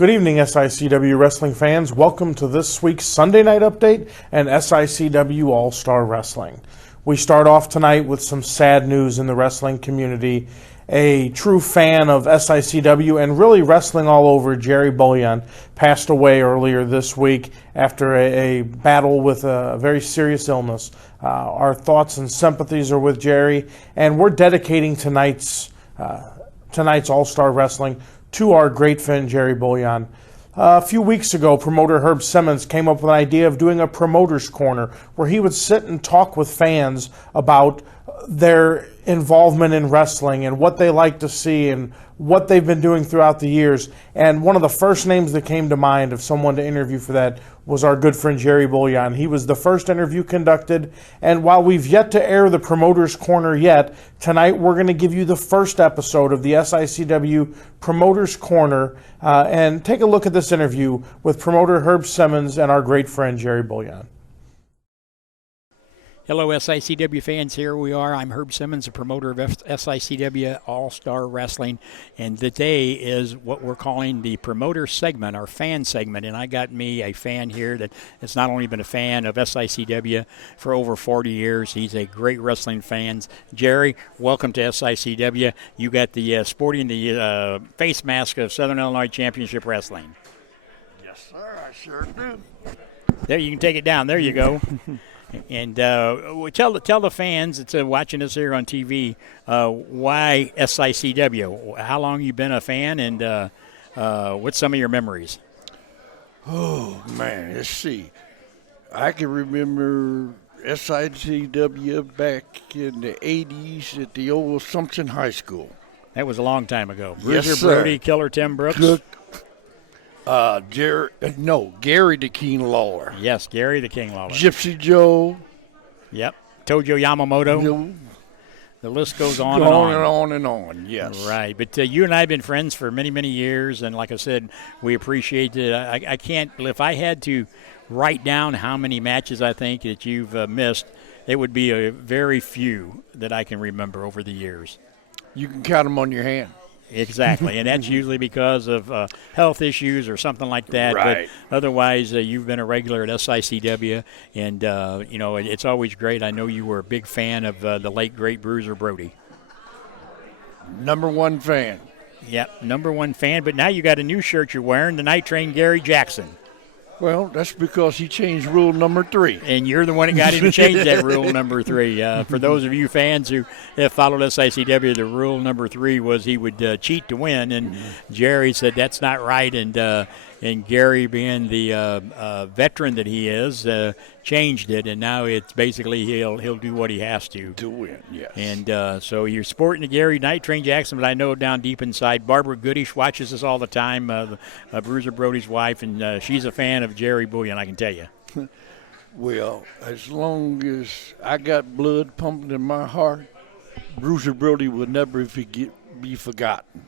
Good evening, SICW wrestling fans. Welcome to this week's Sunday Night Update and SICW All-Star Wrestling. We start off tonight with some sad news in the wrestling community. A true fan of SICW and really wrestling all over, Jerry Bullion, passed away earlier this week after a battle with a very serious illness. Our thoughts and sympathies are with Jerry, and we're dedicating tonight's All-Star Wrestling to our great friend Jerry Bullion. A few weeks ago, promoter Herb Simmons came up with an idea of doing a promoter's corner where he would sit and talk with fans about their involvement in wrestling and what they like to see and what they've been doing throughout the years. And one of the first names that came to mind of someone to interview for that was our good friend Jerry Bullion. He was the first interview conducted, and while we've yet to air the Promoter's Corner yet, tonight we're going to give you the first episode of the SICW Promoter's Corner and take a look at this interview with promoter Herb Simmons and our great friend Jerry Bullion. Hello, SICW fans. Here we are. I'm Herb Simmons, the promoter of SICW All-Star Wrestling, and today is what we're calling the promoter segment, our fan segment, and I got me a fan here that has not only been a fan of SICW for over 40 years, he's a great wrestling fan. Jerry, welcome to SICW. You got the sporting the face mask of Southern Illinois Championship Wrestling. Yes, sir, I sure do. There, you can take it down. There you go. And tell the fans that's watching us here on TV why SICW. How long you been a fan, and what's some of your memories? Oh man, let's see. I can remember SICW back in the '80s at the old Assumption High School. That was a long time ago. Yes, Bruiser sir. Brody, Killer Tim Brooks. Gary the King Lawler. Yes, Gary the King Lawler. Gypsy Joe. Yep. Tojo Yamamoto. The list goes on and on. And on and on, yes. Right. But you and I have been friends for many, many years, and like I said, we appreciate it. I can't, if I had to write down how many matches I think that you've missed, it would be a very few that I can remember over the years. You can count them on your hand. Exactly, and that's usually because of health issues or something like that. Right. But otherwise, you've been a regular at SICW, and it's always great. I know you were a big fan of the late great Bruiser Brody. Number one fan. Yep, number one fan. But now you got a new shirt you're wearing, the Night Train Gary Jackson. Well, that's because he changed rule number 3. And you're the one that got him to change that rule number 3. For those of you fans who have followed SICW, the rule number 3 was he would cheat to win, and Jerry said that's not right, and Gary, being the veteran that he is, changed it, and now it's basically he'll do what he has to win. Yes. And so you're sporting the Gary Night Train Jackson, but I know down deep inside, Barbara Goodish watches us all the time, Bruiser Brody's wife, and she's a fan of Jerry Bullion, I can tell you. Well, as long as I got blood pumping in my heart, Bruiser Brody will never be forgotten.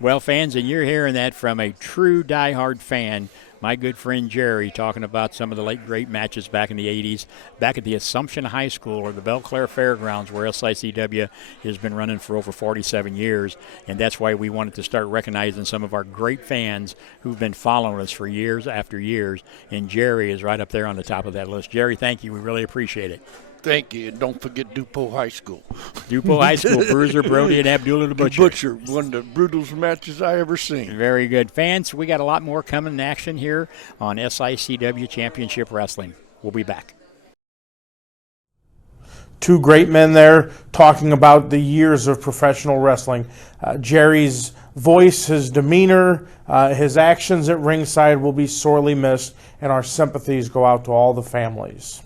Well, fans, and you're hearing that from a true diehard fan, my good friend Jerry, talking about some of the late great matches back in the 80s, back at the Assumption High School or the Belle Claire Fairgrounds, where SICW has been running for over 47 years. And that's why we wanted to start recognizing some of our great fans who've been following us for years after years. And Jerry is right up there on the top of that list. Jerry, thank you. We really appreciate it. Thank you. And don't forget DuPont High School. DuPont High School, Bruiser Brody and Abdullah the Butcher. One of the brutalest matches I ever seen. Very good. Fans, we got a lot more coming in action here on SICW Championship Wrestling. We'll be back. Two great men there talking about the years of professional wrestling. Jerry's voice, his demeanor, his actions at ringside will be sorely missed, and our sympathies go out to all the families.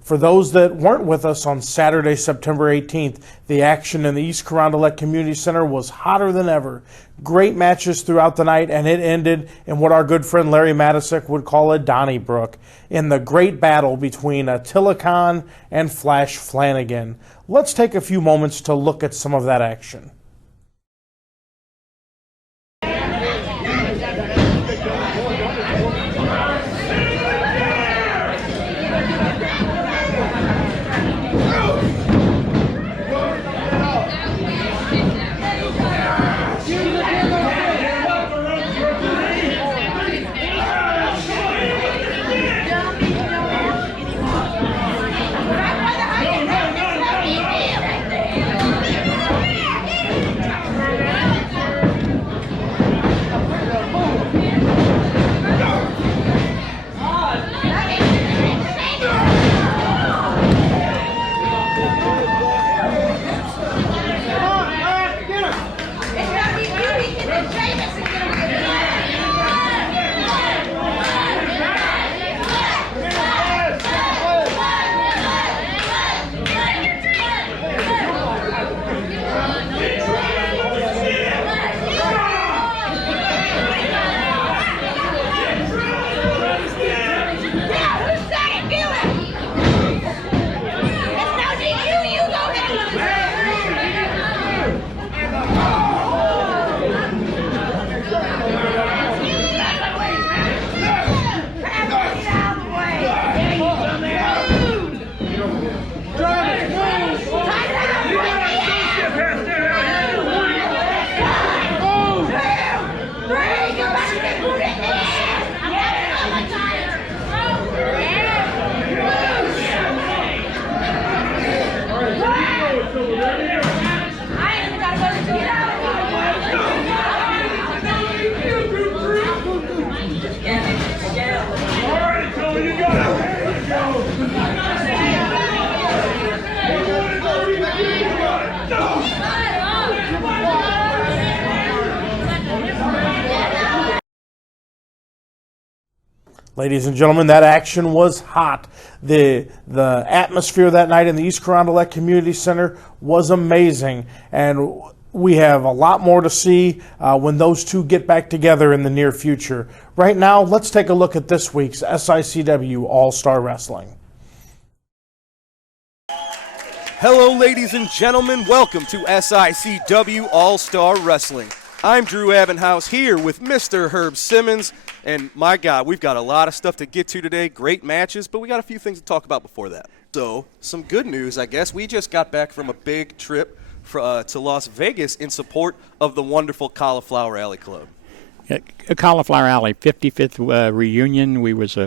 For those that weren't with us on Saturday, September 18th, the action in the East Carondelet Community Center was hotter than ever. Great matches throughout the night, and it ended in what our good friend Larry Matisick would call a Donnybrook, in the great battle between Attila Khan and Flash Flanagan. Let's take a few moments to look at some of that action. Ladies and gentlemen, that action was hot. The atmosphere that night in the East Carondelet Community Center was amazing, and we have a lot more to see when those two get back together in the near future. Right now, let's take a look at this week's SICW All-Star Wrestling. Hello, ladies and gentlemen. Welcome to SICW All-Star Wrestling. I'm Drew Abenhouse here with Mr. Herb Simmons. And my God, we've got a lot of stuff to get to today. Great matches, but we got a few things to talk about before that. So, some good news, I guess. We just got back from a big trip to Las Vegas in support of the wonderful Cauliflower Alley Club. Cauliflower Alley 55th reunion. We was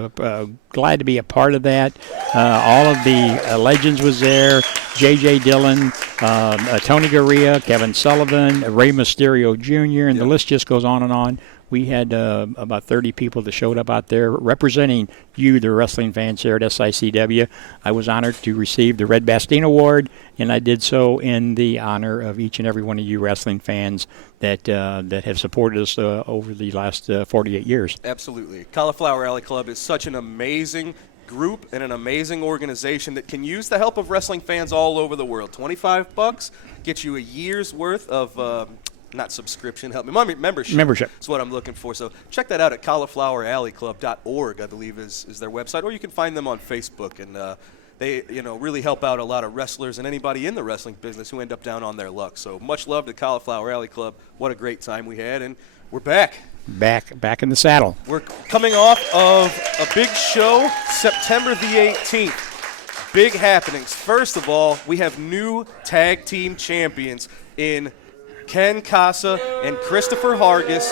glad to be a part of that. All of the legends was there. J.J. Dillon, Tony Gurria, Kevin Sullivan, Rey Mysterio Jr., and the list just goes on and on. We had about 30 people that showed up out there representing you, the wrestling fans here at SICW. I was honored to receive the Red Bastien Award, and I did so in the honor of each and every one of you wrestling fans that have supported us over the last 48 years. Absolutely. Cauliflower Alley Club is such an amazing group and an amazing organization that can use the help of wrestling fans all over the world. $25 gets you a year's worth of not subscription, help me, membership. That's what I'm looking for. So check that out at caulifloweralleyclub.org, I believe is their website, or you can find them on Facebook. And they really help out a lot of wrestlers and anybody in the wrestling business who end up down on their luck. So much love to Cauliflower Alley Club. What a great time we had, and we're back. Back in the saddle. We're coming off of a big show, September the 18th. Big happenings. First of all, we have new tag team champions in Ken Casa and Christopher Hargis.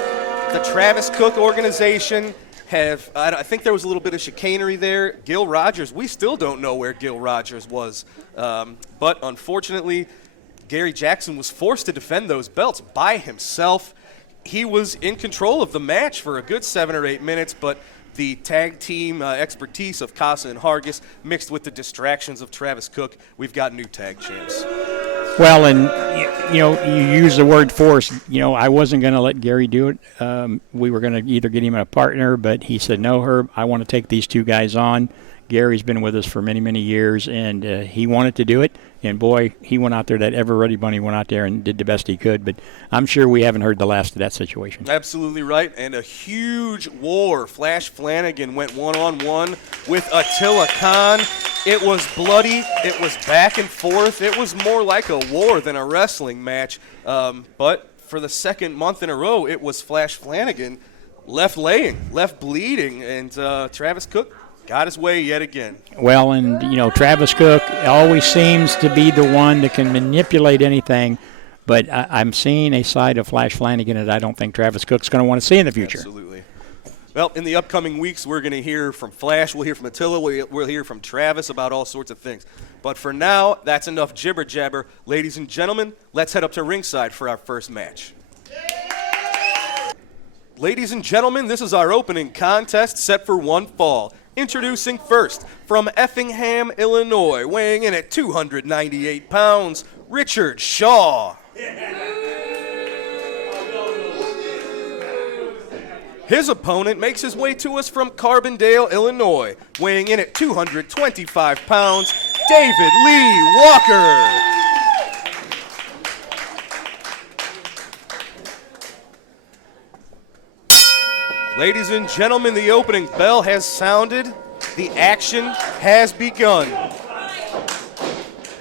The Travis Cook organization I think there was a little bit of chicanery there. Gil Rogers, we still don't know where Gil Rogers was. But unfortunately, Gary Jackson was forced to defend those belts by himself. He was in control of the match for a good 7 or 8 minutes, but the tag team expertise of Casa and Hargis mixed with the distractions of Travis Cook, we've got new tag champs. Well, and you use the word force. I wasn't going to let Gary do it. We were going to either get him a partner, but he said, no, Herb, I want to take these two guys on. Gary's been with us for many, many years, and he wanted to do it. And, boy, he went out there, that ever-ready bunny went out there and did the best he could. But I'm sure we haven't heard the last of that situation. Absolutely right. And a huge war. Flash Flanagan went one-on-one with Attila Khan. It was bloody. It was back and forth. It was more like a war than a wrestling match. But for the second month in a row, it was Flash Flanagan left bleeding, and Travis Cook got his way yet again. Well, and, Travis Cook always seems to be the one that can manipulate anything, but I'm seeing a side of Flash Flanagan that I don't think Travis Cook's going to want to see in the future. Absolutely. Well, in the upcoming weeks, we're going to hear from Flash, we'll hear from Attila, we'll hear from Travis about all sorts of things. But for now, that's enough jibber-jabber. Ladies and gentlemen, let's head up to ringside for our first match. Ladies and gentlemen, this is our opening contest set for one fall. Introducing first, from Effingham, Illinois, weighing in at 298 pounds, Richard Shaw. His opponent makes his way to us from Carbondale, Illinois, weighing in at 225 pounds, David Lee Walker. Ladies and gentlemen, the opening bell has sounded. The action has begun.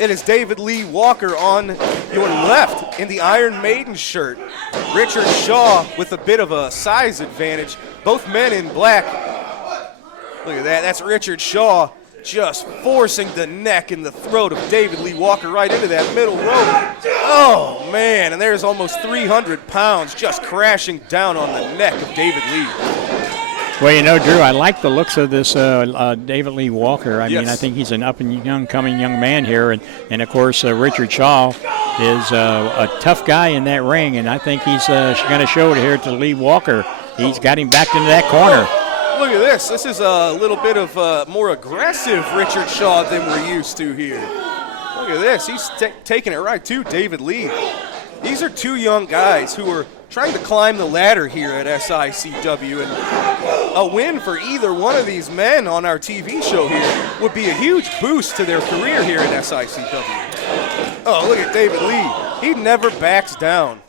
It is David Lee Walker on your left in the Iron Maiden shirt. Richard Shaw with a bit of a size advantage. Both men in black. Look at that. That's Richard Shaw. just forcing the neck and the throat of David Lee Walker right into that middle rope. Oh, man, and there's almost 300 pounds just crashing down on the neck of David Lee. Well, Drew, I like the looks of this David Lee Walker. I Yes. mean, I think he's an up-and-coming young man here. And of course, Richard Shaw is a tough guy in that ring, and I think he's going to show it here to Lee Walker. He's got him back into that corner. Look at this. This is a little bit of more aggressive Richard Shaw than we're used to here. Look at this. He's taking it right to David Lee. These are two young guys who are trying to climb the ladder here at SICW, and a win for either one of these men on our TV show here would be a huge boost to their career here at SICW. Oh, look at David Lee. He never backs down.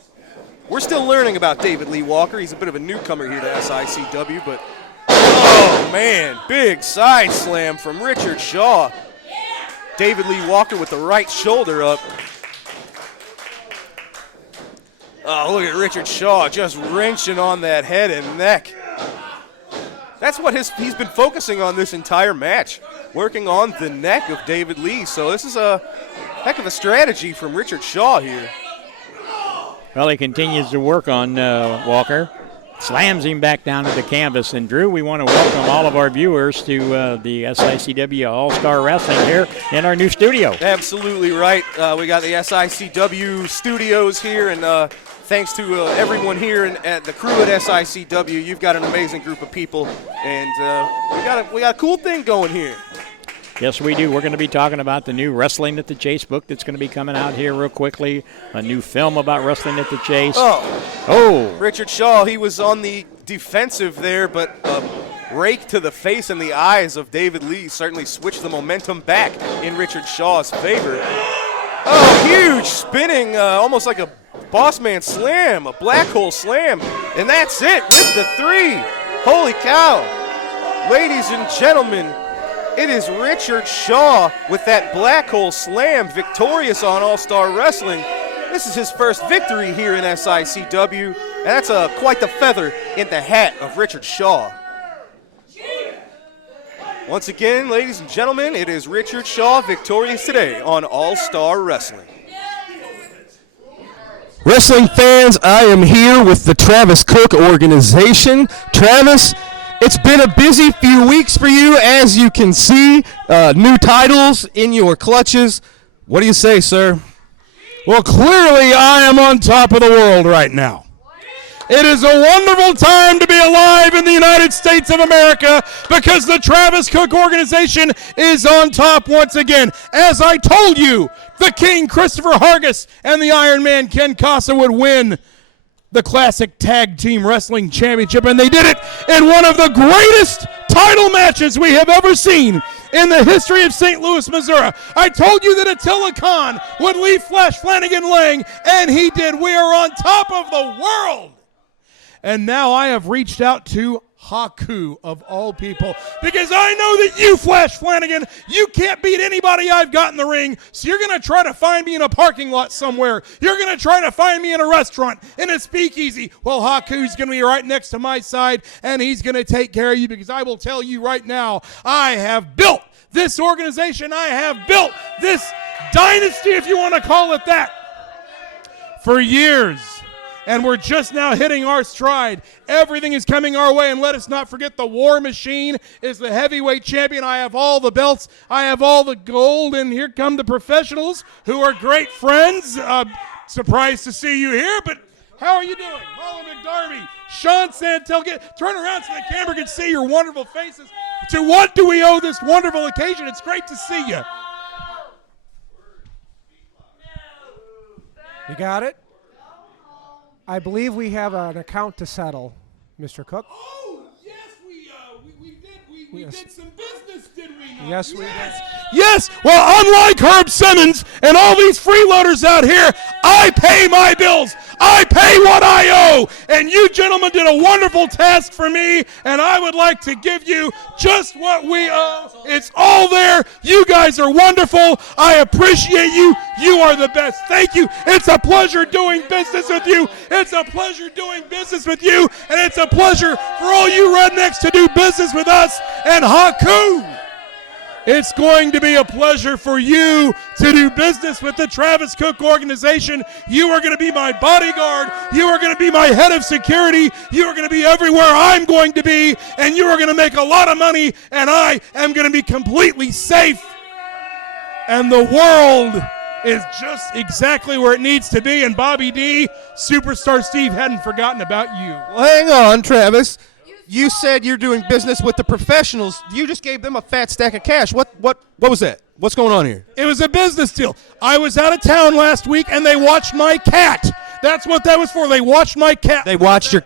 We're still learning about David Lee Walker. He's a bit of a newcomer here to SICW, but oh, man, big side slam from Richard Shaw. David Lee Walker with the right shoulder up. Oh, look at Richard Shaw just wrenching on that head and neck. That's what he's been focusing on this entire match, working on the neck of David Lee. So this is a heck of a strategy from Richard Shaw here. Well, he continues to work on Walker. Slams him back down to the canvas. And, Drew, we want to welcome all of our viewers to the SICW All-Star Wrestling here in our new studio. Absolutely right. We got the SICW studios here, and thanks to everyone here at the crew at SICW. You've got an amazing group of people, and we got a cool thing going here. Yes, we do. We're going to be talking about the new Wrestling at the Chase book that's going to be coming out here real quickly, a new film about Wrestling at the Chase. Oh! Richard Shaw, he was on the defensive there, but a rake to the face and the eyes of David Lee certainly switched the momentum back in Richard Shaw's favor. Oh, huge spinning, almost like a boss man slam, a black hole slam, and that's it with the 3. Holy cow. Ladies and gentlemen, it is Richard Shaw with that black hole slam, victorious on All-Star Wrestling. This is his first victory here in SICW, and that's quite the feather in the hat of Richard Shaw. Once again, ladies and gentlemen, it is Richard Shaw victorious today on All-Star Wrestling. Wrestling fans, I am here with the Travis Cook organization. Travis, it's been a busy few weeks for you, as you can see. New titles in your clutches. What do you say, sir? Well, clearly I am on top of the world right now. It is a wonderful time to be alive in the United States of America because the Travis Cook organization is on top once again. As I told you, the King Christopher Hargis and the Iron Man Ken Casa would win the Classic Tag Team Wrestling Championship, and they did it in one of the greatest title matches we have ever seen in the history of St. Louis, Missouri. I told you that Attila Khan would leave Flanagan laying, and he did. We are on top of the world. And now I have reached out to Haku, of all people, because I know that you, Flash Flanagan, you can't beat anybody I've got in the ring, so you're going to try to find me in a parking lot somewhere. You're going to try to find me in a restaurant, in a speakeasy. Well, Haku's going to be right next to my side, and he's going to take care of you, because I will tell you right now, I have built this organization. I have built this dynasty, if you want to call it that, for years. And we're just now hitting our stride. Everything is coming our way, and let us not forget the War Machine is the heavyweight champion. I have all the belts. I have all the gold, and here come the professionals who are great friends. Surprised to see you here, but how are you doing? Molly McDarby, Sean Santel, turn around so the camera can see your wonderful faces. To what do we owe this wonderful occasion? It's great to see you. You got it? I believe we have an account to settle, Mr. Cook. Oh, yes, we did. We Yes. did some business, did we not? Yes, we did. Yes, well, unlike Herb Simmons and all these freeloaders out here, I pay my bills. I pay what I owe. And you gentlemen did a wonderful task for me, and I would like to give you just what we owe. It's all there. You guys are wonderful. I appreciate you. You are the best. Thank you. It's a pleasure doing business with you. It's a pleasure doing business with you, and it's a pleasure for all you rednecks to do business with us and Haku. It's going to be a pleasure for you to do business with the Travis Cook organization. You are going to be my bodyguard. You are going to be my head of security. You are going to be everywhere I'm going to be, and you are going to make a lot of money, and I am going to be completely safe. And the world is just exactly where it needs to be. And Bobby D, Superstar Steve hadn't forgotten about you. Well, hang on, Travis. You said you're doing business with the professionals. You just gave them a fat stack of cash. What was that? What's going on here? It was a business deal. I was out of town last week, and they watched my cat. That's what that was for. They watched my cat. They watched your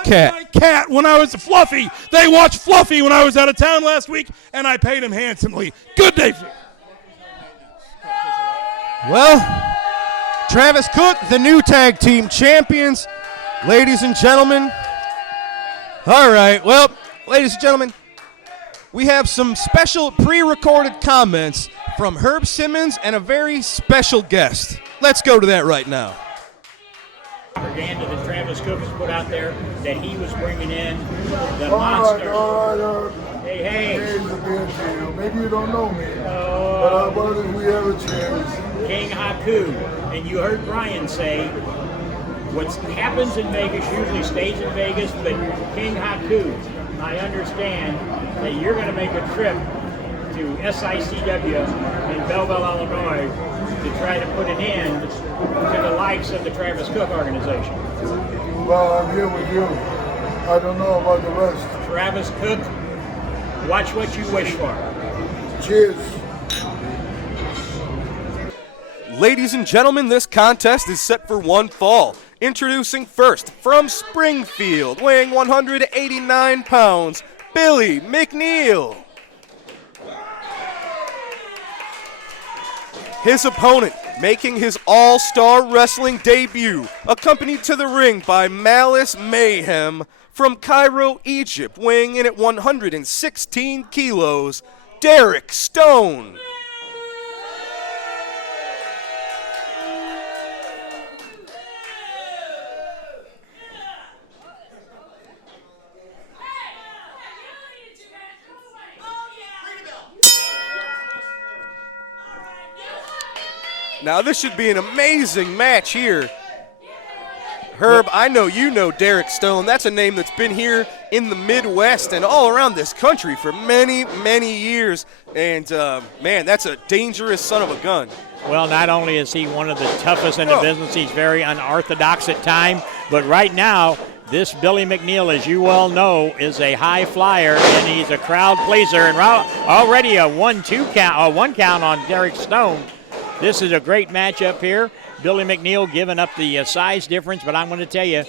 cat. My cat when I was Fluffy. They watched Fluffy when I was out of town last week, and I paid him handsomely. Good day. Well, Travis Cook, the new tag team champions. Ladies and gentlemen. All right, well, ladies and gentlemen, we have some special pre-recorded comments from Herb Simmons and a very special guest. Let's go to that right now. Propaganda that Travis Cook has put out there that he was bringing in the monster. All right. Hey. Maybe you don't know me, but I wonder if we have a chance. King Haku. And you heard Brian say, what happens in Vegas usually stays in Vegas, but King Haku, I understand that you're going to make a trip to SICW in Belleville, Illinois, to try to put an end to the likes of the Travis Cook organization. Well, I'm here with you. I don't know about the rest. Travis Cook, watch what you wish for. Cheers. Ladies and gentlemen, this contest is set for one fall. Introducing first, from Springfield, weighing 189 pounds, Billy Mcneal. His opponent, making his all-star wrestling debut, accompanied to the ring by Malice Mayhem, from Cairo, Egypt, weighing in at 116 kilos, Derek Stone. Now this should be an amazing match here. Herb, I know you know Derek Stone. That's a name that's been here in the Midwest and all around this country for many, many years. And, man, that's a dangerous son of a gun. Well, not only is he one of the toughest in the business, he's very unorthodox at times. But right now, this Billy Mcneal, as you well know, is a high flyer, and he's a crowd pleaser. And already a 1 count on Derek Stone. This is a great matchup here. Billy Mcneal giving up the size difference, but I'm going to tell you,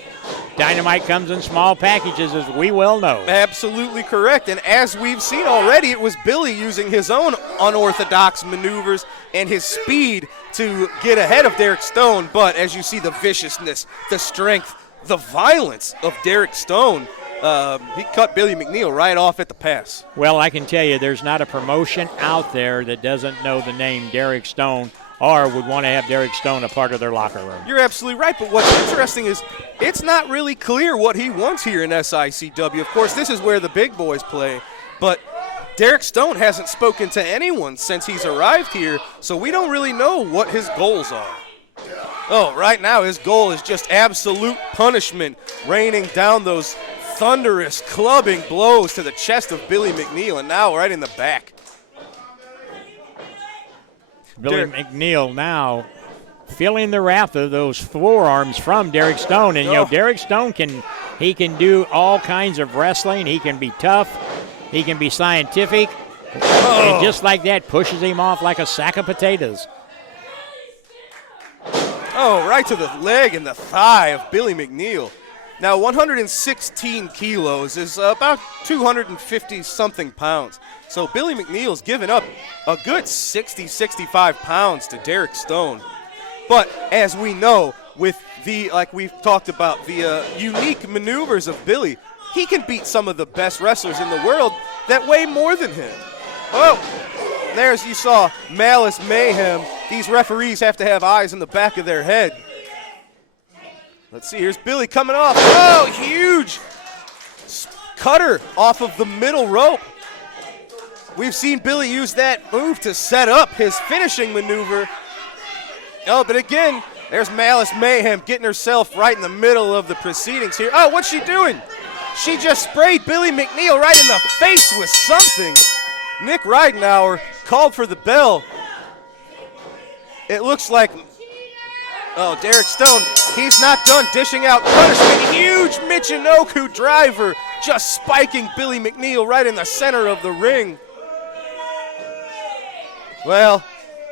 Dynamite comes in small packages, as we well know. Absolutely correct. And as we've seen already, it was Billy using his own unorthodox maneuvers and his speed to get ahead of Derek Stone. But as you see, the viciousness, the strength, the violence of Derek Stone, he cut Billy Mcneal right off at the pass. Well, I can tell you there's not a promotion out there that doesn't know the name Derek Stone or would want to have Derek Stone a part of their locker room. You're absolutely right, but what's interesting is it's not really clear what he wants here in SICW. Of course, this is where the big boys play, but Derek Stone hasn't spoken to anyone since he's arrived here, so we don't really know what his goals are. Oh, right now his goal is just absolute punishment, raining down those thunderous clubbing blows to the chest of Billy Mcneal, and now right in the back. Billy Mcneal now feeling the wrath of those forearms from Derek Stone. And, you know, Derek Stone can do all kinds of wrestling. He can be tough. He can be scientific. And just like that, pushes him off like a sack of potatoes. Oh, right to the leg and the thigh of Billy Mcneal. Now, 116 kilos is about 250-something pounds. So Billy Mcneal's given up a good 60, 65 pounds to Derek Stone. But as we know, with the, like we've talked about, the unique maneuvers of Billy, he can beat some of the best wrestlers in the world that weigh more than him. Oh, there's, you saw, Malice Mayhem. These referees have to have eyes in the back of their head. Let's see, here's Billy coming off. Oh, huge cutter off of the middle rope. We've seen Billy use that move to set up his finishing maneuver. Oh, but again, there's Malice Mayhem getting herself right in the middle of the proceedings here. Oh, what's she doing? She just sprayed Billy Mcneal right in the face with something. Nick Ridenauer called for the bell. It looks like, oh, Derek Stone, he's not done dishing out punishment. Huge Michinoku driver just spiking Billy Mcneal right in the center of the ring. Well,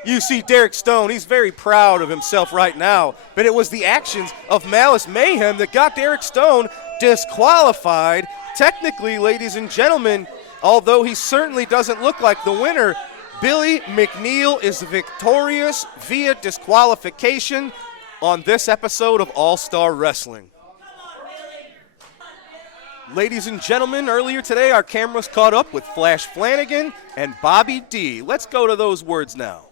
you see Derek Stone, he's very proud of himself right now, but it was the actions of Malice Mayhem that got Derek Stone disqualified. Technically, ladies and gentlemen, although he certainly doesn't look like the winner, Billy Mcneal is victorious via disqualification on this episode of All-Star Wrestling. Ladies and gentlemen, earlier today our cameras caught up with Flash Flanagan and Bobby D. Let's go to those words now.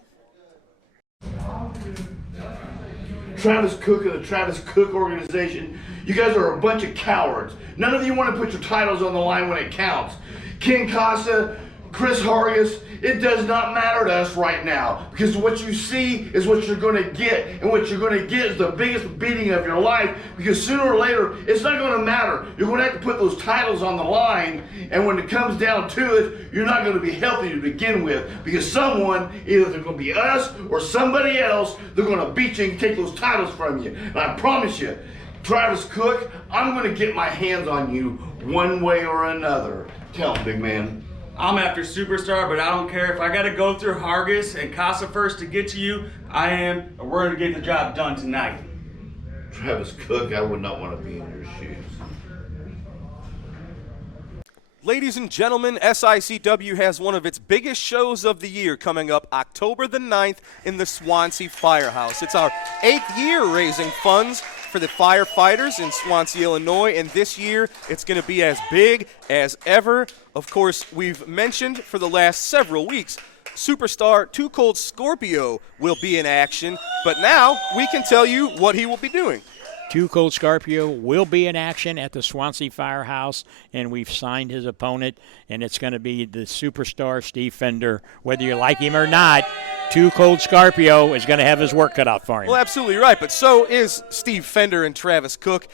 Travis Cook and the Travis Cook organization, you guys are a bunch of cowards. None of you want to put your titles on the line when it counts. Ken Casa, Chris Hargis, it does not matter to us right now, because what you see is what you're going to get, and what you're going to get is the biggest beating of your life, because sooner or later it's not going to matter. You're going to have to put those titles on the line, and when it comes down to it, you're not going to be healthy to begin with, because someone, either they're going to be us or somebody else, they're going to beat you and take those titles from you. And I promise you, Travis Cook, I'm going to get my hands on you one way or another. Tell him, big man. I'm after Superstar, but I don't care if I got to go through Hargis and Casa first to get to you. I am, and we're going to get the job done tonight. Travis Cook, I would not want to be in your shoes. Ladies and gentlemen, SICW has one of its biggest shows of the year coming up October the 9th in the Swansea Firehouse. It's our 8th year raising funds for the firefighters in Swansea, Illinois, and this year it's going to be as big as ever. Of course, we've mentioned for the last several weeks, superstar Too Cold Scorpio will be in action, but now we can tell you what he will be doing. Too Cold Scorpio will be in action at the Swansea Firehouse, and we've signed his opponent, and it's going to be the superstar Steve Fender. Whether you like him or not, Too Cold Scorpio is going to have his work cut out for him. Well, absolutely right, but so is Steve Fender and Travis Cook.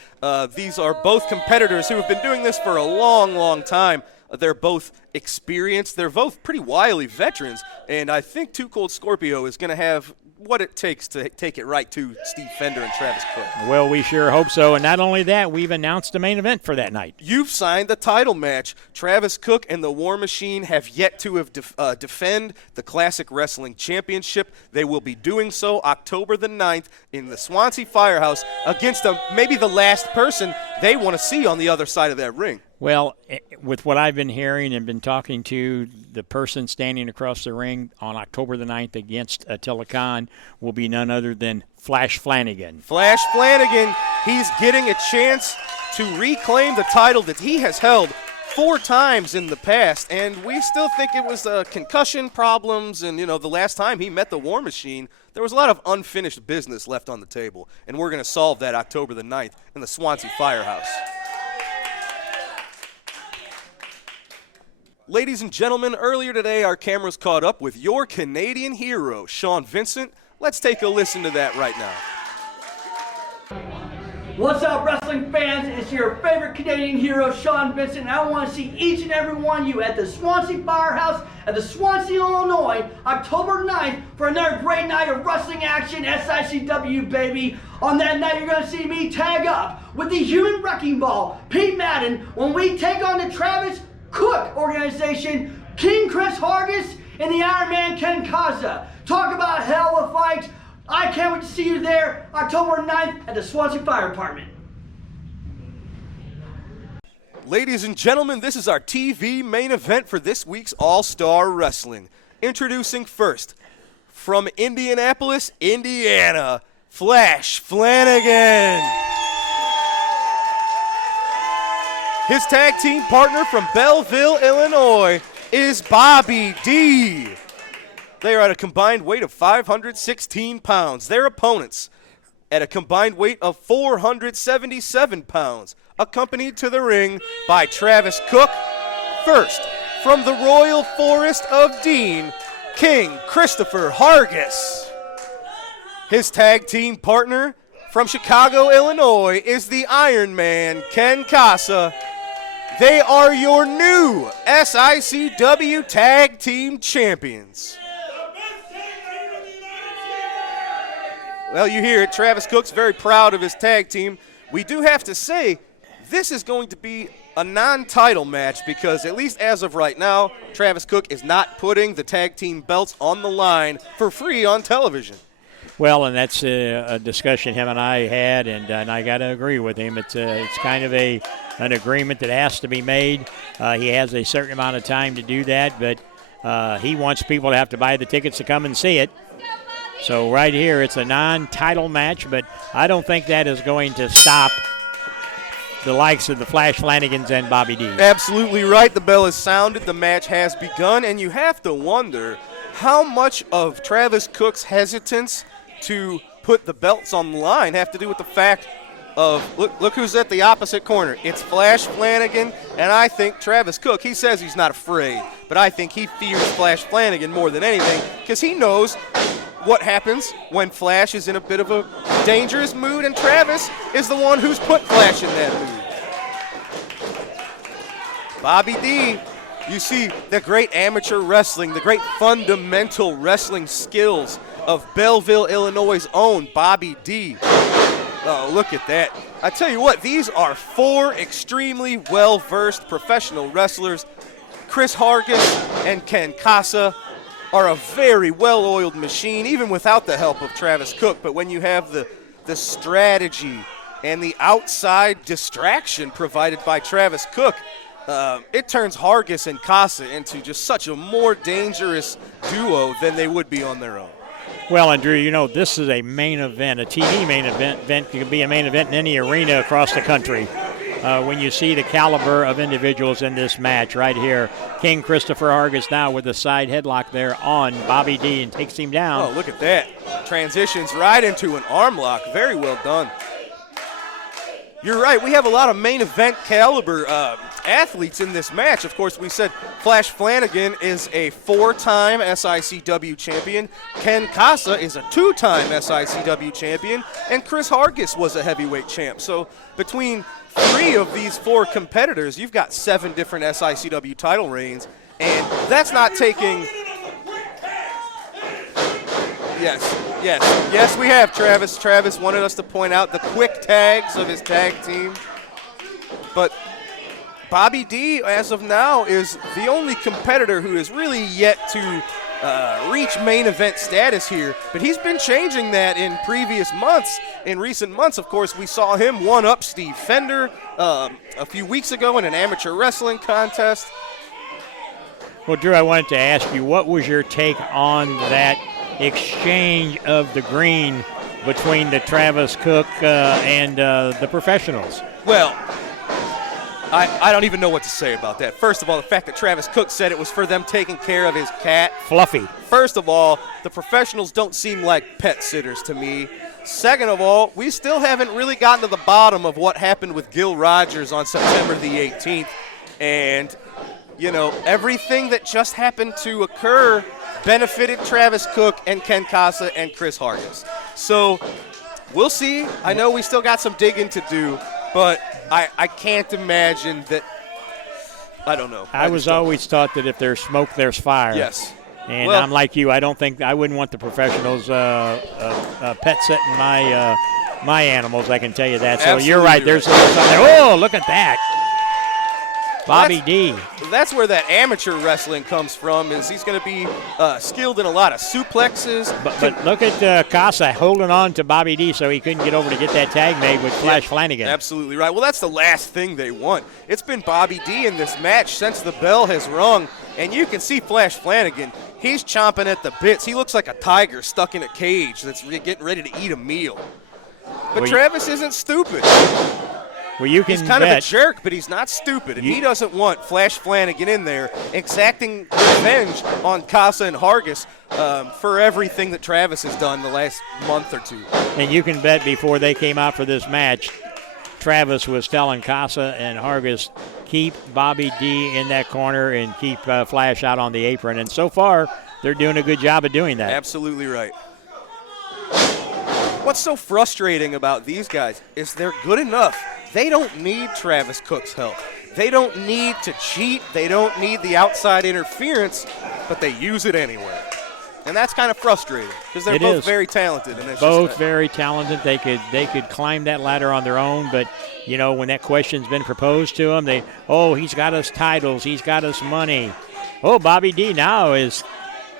These are both competitors who have been doing this for a long, long time. They're both experienced. They're both pretty wily veterans, and I think Too Cold Scorpio is going to have what it takes to take it right to Steve Fender and Travis Cook. Well, we sure hope so. And not only that, we've announced the main event for that night. You've signed the title match. Travis Cook and the War Machine have yet to have defend the Classic Wrestling Championship. They will be doing so October the 9th in the Swansea Firehouse against maybe the last person they want to see on the other side of that ring. Well, with what I've been hearing and been talking to, the person standing across the ring on October the 9th against Attila Khan will be none other than Flash Flanagan. Flash Flanagan, he's getting a chance to reclaim the title that he has held 4 times in the past, and we still think it was concussion problems, and, you know, the last time he met the War Machine, there was a lot of unfinished business left on the table, and we're going to solve that October the 9th in the Swansea Firehouse. Ladies and gentlemen, earlier today our cameras caught up with your Canadian hero, Sean Vincent. Let's take a listen to that right now. What's up, wrestling fans? It's your favorite Canadian hero, Sean Vincent, and I want to see each and every one of you at the Swansea Firehouse at the Swansea, Illinois, October 9th for another great night of wrestling action, SICW, baby. On that night, you're going to see me tag up with the Human Wrecking Ball, Pete Madden, when we take on the Travis Cook organization, King Chris Hargis, and the Iron Man Ken Kaza. Talk about hell of a fight. I can't wait to see you there October 9th at the Swansea Fire Department. Ladies and gentlemen, this is our TV main event for this week's All-Star Wrestling. Introducing first, from Indianapolis, Indiana, Flash Flanagan. His tag team partner from Belleville, Illinois, is Bobby D. They are at a combined weight of 516 pounds. Their opponents at a combined weight of 477 pounds, accompanied to the ring by Travis Cook. First, from the Royal Forest of Dean, King Christopher Hargis. His tag team partner from Chicago, Illinois, is the Iron Man, Ken Casa. They are your new SICW Tag Team Champions. Well, you hear it. Travis Cook's very proud of his tag team. We do have to say, this is going to be a non-title match because, at least as of right now, Travis Cook is not putting the tag team belts on the line for free on television. Well, and that's a discussion him and I had, and I got to agree with him. It's kind of an agreement that has to be made. He has a certain amount of time to do that, but he wants people to have to buy the tickets to come and see it. So right here, it's a non-title match, but I don't think that is going to stop the likes of the Flash Flanagans and Bobby D. Absolutely right. The bell has sounded. The match has begun, and you have to wonder how much of Travis Cook's hesitance to put the belts on the line have to do with the fact of, look who's at the opposite corner. It's Flash Flanagan, and I think Travis Cook, he says he's not afraid, but I think he fears Flash Flanagan more than anything because he knows what happens when Flash is in a bit of a dangerous mood, and Travis is the one who's put Flash in that mood. Bobby D, you see the great amateur wrestling, the great fundamental wrestling skills of Belleville, Illinois' own Bobby D. Oh, look at that. I tell you what, these are 4 extremely well-versed professional wrestlers. Chris Hargis and Ken Casa are a very well-oiled machine, even without the help of Travis Cook. But when you have the strategy and the outside distraction provided by Travis Cook, it turns Hargis and Casa into just such a more dangerous duo than they would be on their own. Well, and Drew, you know, this is a main event, a TV main event can be a main event in any arena across the country. When you see the caliber of individuals in this match right here, King Christopher Hargis now with the side headlock there on Bobby D and takes him down. Oh, look at that. Transitions right into an arm lock. Very well done. You're right. We have a lot of main event caliber athletes in this match. Of course, we said Flash Flanagan is a 4-time SICW champion. Ken Casa is a 2-time SICW champion. And Chris Hargis was a heavyweight champ. So between 3 of these 4 competitors, you've got 7 different SICW title reigns. And that's not taking... Yes, we have, Travis. Travis wanted us to point out the quick tags of his tag team. But Bobby D, as of now, is the only competitor who has really yet to reach main event status here. But he's been changing that in previous months. In recent months, of course, we saw him one-up Steve Fender a few weeks ago in an amateur wrestling contest. Well, Drew, I wanted to ask you, what was your take on that exchange of the green between the Travis Cook and the professionals? Well, I don't even know what to say about that. First of all, the fact that Travis Cook said it was for them taking care of his cat. Fluffy. First of all, the professionals don't seem like pet sitters to me. Second of all, we still haven't really gotten to the bottom of what happened with Gil Rogers on September the 18th. And, you know, everything that just happened to occur benefited Travis Cook and Ken Casa and Chris Hargis. So we'll see. I know we still got some digging to do, but I can't imagine that. I don't know. I was always taught that if there's smoke, there's fire. Yes. And I'm like you. I wouldn't want the professionals pet sitting my animals. I can tell you that. So you're right. There's something there. Oh, look at that. Bobby D. That's where that amateur wrestling comes from, is he's going to be skilled in a lot of suplexes. But look at Casa holding on to Bobby D so he couldn't get over to get that tag made with Flash Flanagan. Absolutely right. Well, that's the last thing they want. It's been Bobby D in this match since the bell has rung, and you can see Flash Flanagan. He's chomping at the bits. He looks like a tiger stuck in a cage that's getting ready to eat a meal. But Travis isn't stupid. Well, you can he's kind of a jerk, but he's not stupid, and he doesn't want Flash Flanagan in there exacting revenge on Casa and Hargis for everything that Travis has done the last month or two. And you can bet before they came out for this match, Travis was telling Casa and Hargis, keep Bobby D in that corner and keep Flash out on the apron. And so far, they're doing a good job of doing that. Absolutely right. What's so frustrating about these guys is they're good enough. They don't need Travis Cook's help. They don't need to cheat. They don't need the outside interference, but they use it anyway. And that's kind of frustrating because they're both very talented. And both very talented. They could climb that ladder on their own, but you know, when that question's been proposed to them, he's got us titles, he's got us money. Oh, Bobby D now is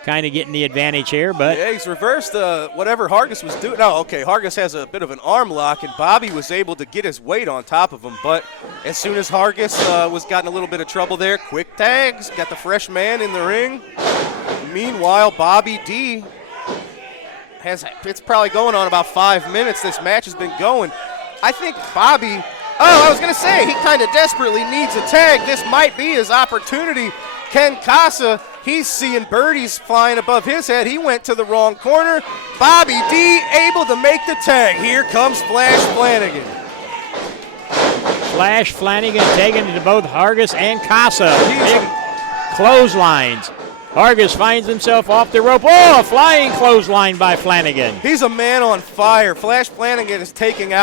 kind of getting the advantage here, but yeah, he's reversed whatever Hargis was doing. No, okay, Hargis has a bit of an arm lock, and Bobby was able to get his weight on top of him. But as soon as Hargis was gotten a little bit of trouble there, quick tags, got the fresh man in the ring. Meanwhile, Bobby D it's probably going on about 5 minutes. This match has been going. I think Bobby, I was going to say, he kind of desperately needs a tag. This might be his opportunity. Ken Casa, he's seeing birdies flying above his head. He went to the wrong corner. Bobby D able to make the tag. Here comes Flash Flanagan. Flash Flanagan taking it to both Hargis and Casa. Big clotheslines. Hargis finds himself off the rope. Oh, a flying clothesline by Flanagan. He's a man on fire. Flash Flanagan is taking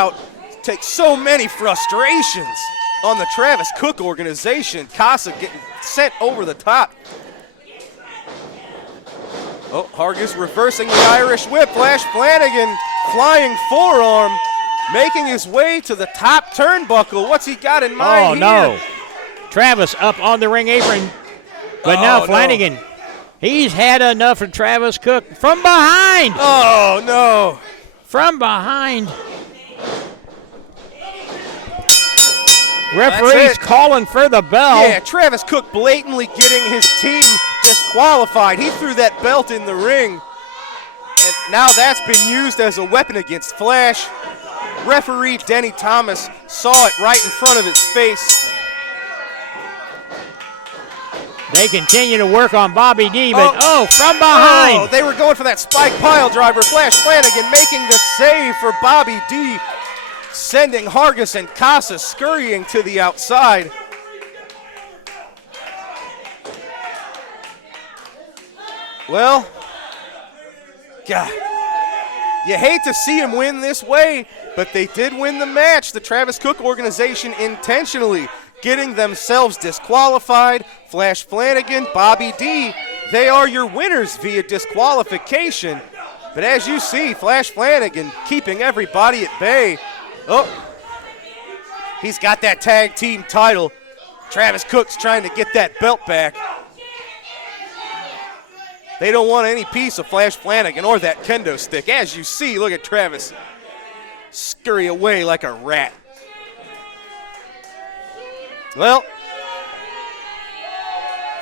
so many frustrations on the Travis Cook organization. Casa getting sent over the top. Oh, Hargis reversing the Irish whip. Flash Flanagan flying forearm, making his way to the top turnbuckle. What's he got in mind here? Oh, no. Travis up on the ring apron. But now Flanagan, he's had enough of Travis Cook from behind. Oh, no. From behind. Referee's calling for the bell. Yeah, Travis Cook blatantly getting his team disqualified. He threw that belt in the ring, and now that's been used as a weapon against Flash. Referee Denny Thomas saw it right in front of his face. They continue to work on Bobby D, but from behind. Oh, they were going for that spike pile driver. Flash Flanagan making the save for Bobby D, sending Hargis and Casa scurrying to the outside. Well, God, you hate to see him win this way, but they did win the match. The Travis Cook organization intentionally getting themselves disqualified. Flash Flanagan, Bobby D, they are your winners via disqualification. But as you see, Flash Flanagan keeping everybody at bay. Oh, he's got that tag team title. Travis Cook's trying to get that belt back. They don't want any piece of Flash Flanagan or that kendo stick. As you see, look at Travis scurry away like a rat. Well,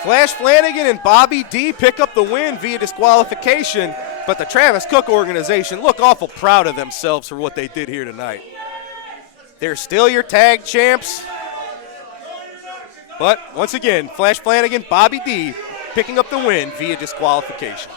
Flash Flanagan and Bobby D pick up the win via disqualification, but the Travis Cook organization look awful proud of themselves for what they did here tonight. They're still your tag champs, but once again, Flash Flanagan, Bobby D picking up the win via disqualification.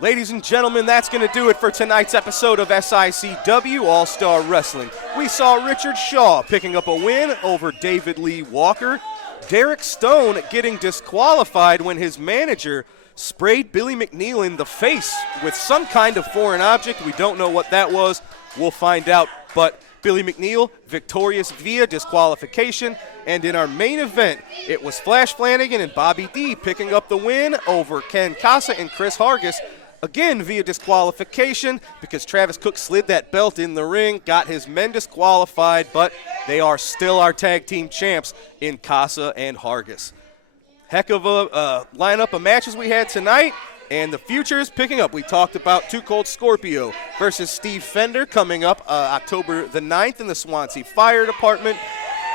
Ladies and gentlemen, that's going to do it for tonight's episode of SICW All-Star Wrestling. We saw Richard Shaw picking up a win over David Lee Walker. Derek Stone getting disqualified when his manager sprayed Billy Mcneal in the face with some kind of foreign object. We don't know what that was. We'll find out. But Billy Mcneal victorious via disqualification. And in our main event, it was Flash Flanagan and Bobby D picking up the win over Ken Casa and Chris Hargis. Again, via disqualification, because Travis Cook slid that belt in the ring, got his men disqualified, but they are still our tag team champs in Casa and Hargis. Heck of a lineup of matches we had tonight, and the future is picking up. We talked about Too Cold Scorpio versus Steve Fender coming up October the 9th in the Swansea Fire Department,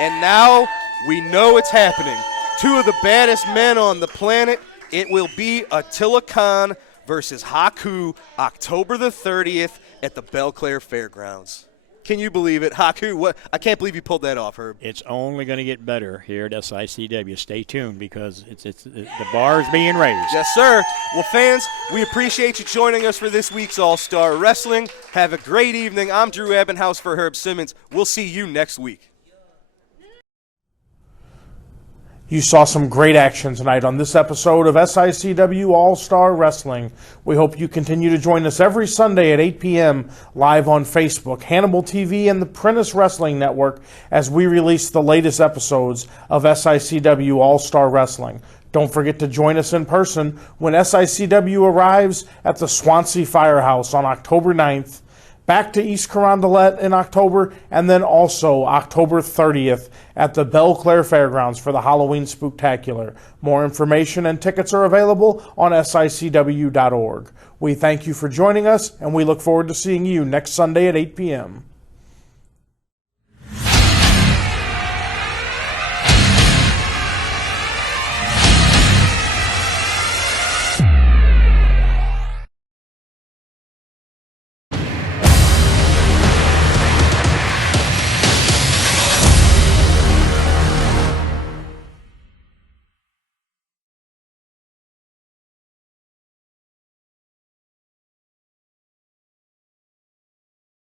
and now we know it's happening. Two of the baddest men on the planet. It will be Attila Khan versus Haku, October the 30th at the Belclair Fairgrounds. Can you believe it? Haku, what? I can't believe you pulled that off, Herb. It's only going to get better here at SICW. Stay tuned because the bar's being raised. Yes, sir. Well, fans, we appreciate you joining us for this week's All-Star Wrestling. Have a great evening. I'm Drew Ebenhouse for Herb Simmons. We'll see you next week. You saw some great action tonight on this episode of SICW All-Star Wrestling. We hope you continue to join us every Sunday at 8 p.m. live on Facebook, Hannibal TV, and the Prentice Wrestling Network as we release the latest episodes of SICW All-Star Wrestling. Don't forget to join us in person when SICW arrives at the Swansea Firehouse on October 9th, back to East Carondelet in October, and then also October 30th at the Belle Claire Fairgrounds for the Halloween Spooktacular. More information and tickets are available on SICW.org. We thank you for joining us, and we look forward to seeing you next Sunday at 8 p.m.